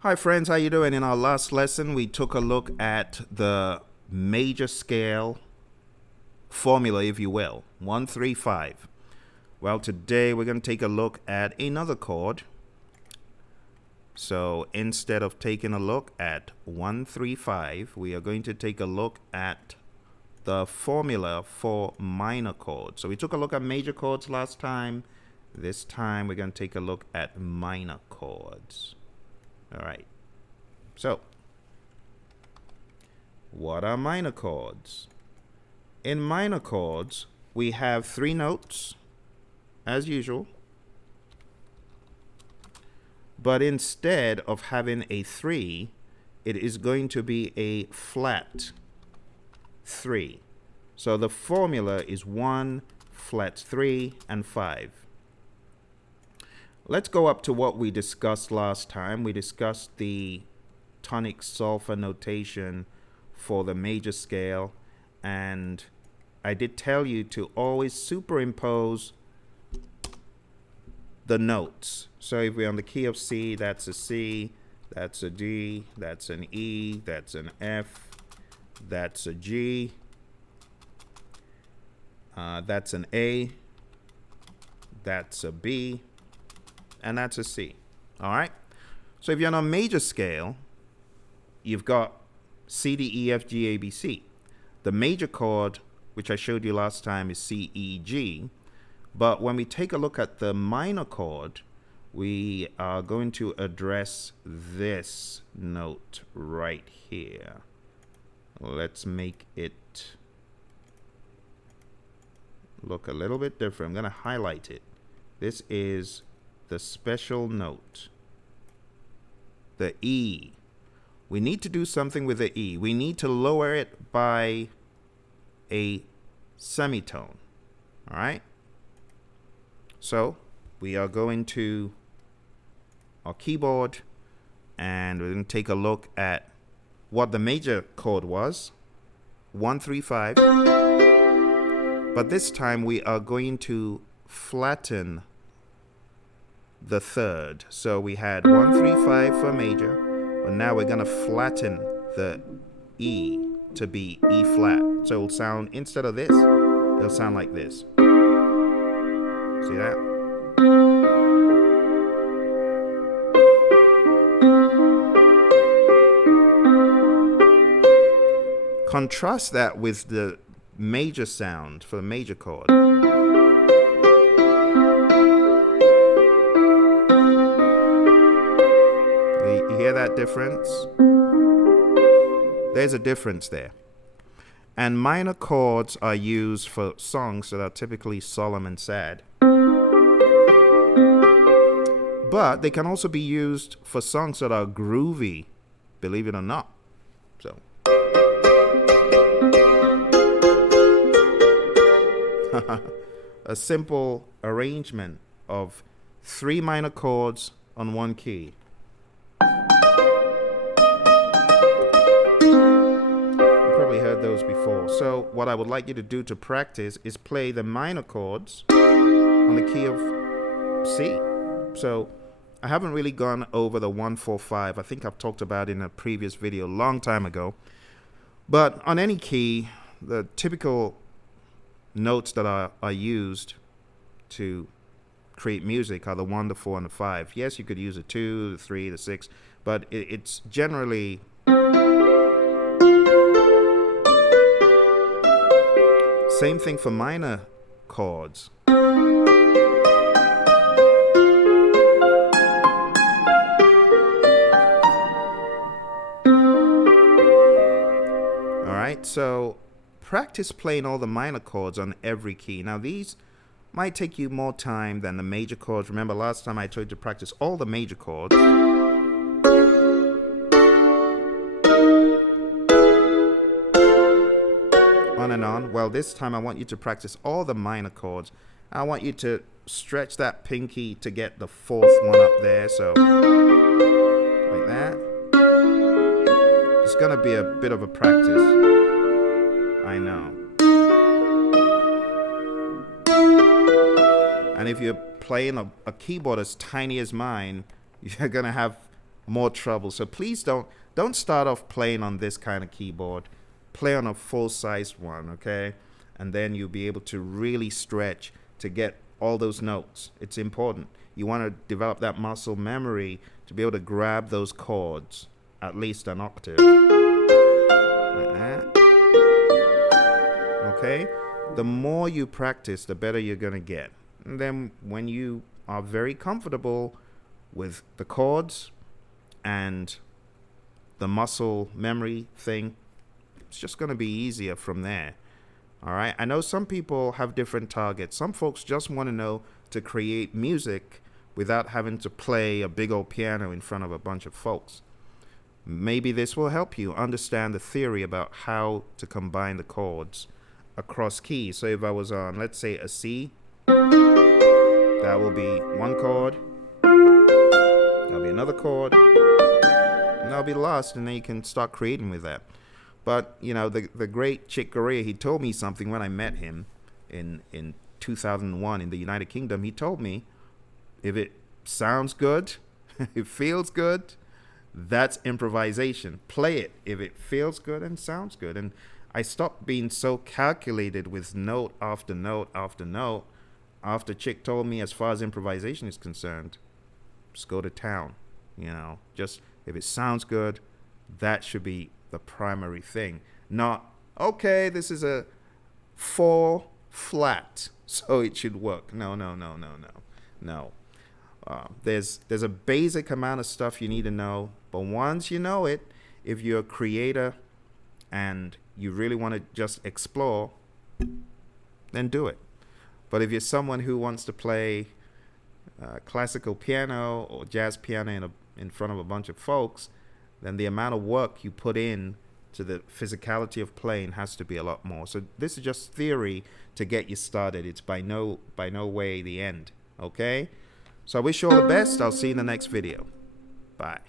Hi friends, how you doing? In our last lesson, we took a look at the major scale formula, if you will, 1-3-5. Well, today we're going to take a look at another chord. So instead of taking a look at 1-3-5, we are going to take a look at the formula for minor chords. So we took a look at major chords last time. This time we're going to take a look at minor chords. All right. So, what are minor chords? In minor chords, we have 3 notes, as usual. But instead of having a 3, it is going to be a flat 3. So the formula is 1, flat 3, and 5. Let's go up to what we discussed last time. We discussed the tonic sulfur notation for the major scale, and I did tell you to always superimpose the notes. So if we're on the key of C, that's a C, that's a D, that's an E, that's an F, that's a G, that's an A, that's a B, and that's a C. All right. So if you're on a major scale, you've got C, D, E, F, G, A, B, C. The major chord, which I showed you last time, is C, E, G. But when we take a look at the minor chord, we are going to address this note right here. Let's make it look a little bit different. I'm going to highlight it. This is the special note, the E. We need to do something with the E. We need to lower it by a semitone. All right? So we are going to our keyboard and we're going to take a look at what the major chord was, 1-3-5. But this time we are going to flatten the third. So we had 1-3-5 for major, but now we're going to flatten the E to be E flat. So it'll sound, instead of this, it'll sound like this. See that? Contrast that with the major sound for the major chord. You hear that difference? There's a difference there. And minor chords are used for songs that are typically solemn and sad. But they can also be used for songs that are groovy, believe it or not. So a simple arrangement of 3 minor chords on 1 key. Heard those before. So what I would like you to do to practice is play the minor chords on the key of C. So I haven't really gone over the 1-4-5. I think I've talked about it in a previous video a long time ago. But on any key, the typical notes that are used to create music are the 1, the 4, and the 5. Yes, you could use the 2, the 3, the 6, but it's generally same thing for minor chords. All right, so practice playing all the minor chords on every key. Now these might take you more time than the major chords. Remember last time I told you to practice all the major chords. On and on. Well, this time I want you to practice all the minor chords. I want you to stretch that pinky to get the 4th one up there. So, like that. It's going to be a bit of a practice. I know. And if you're playing a keyboard as tiny as mine, you're going to have more trouble. So please don't start off playing on this kind of keyboard. Play on a full-sized one, okay? And then you'll be able to really stretch to get all those notes. It's important. You want to develop that muscle memory to be able to grab those chords at least an octave. Like that. Okay? The more you practice, the better you're going to get. And then when you are very comfortable with the chords and the muscle memory thing, it's just going to be easier from there. All right? I know some people have different targets. Some folks just want to know to create music without having to play a big old piano in front of a bunch of folks. Maybe this will help you understand the theory about how to combine the chords across keys. So if I was on, let's say, a C, that will be one chord, that'll be another chord, and that'll be the last, and then you can start creating with that. But, you know, the great Chick Corea, he told me something when I met him in 2001 in the United Kingdom. He told me, if it sounds good, it feels good, that's improvisation. Play it if it feels good and sounds good. And I stopped being so calculated with note after note after note after Chick told me, as far as improvisation is concerned, just go to town. You know, just if it sounds good, that should be the primary thing. Not, okay, this is a 4 flat, so it should work. No. There's a basic amount of stuff you need to know, but once you know it, if you're a creator and you really want to just explore, then do it. But if you're someone who wants to play classical piano or jazz piano in front of a bunch of folks, then the amount of work you put in to the physicality of playing has to be a lot more. So this is just theory to get you started. It's by no way the end. Okay? So I wish you all the best. I'll see you in the next video. Bye.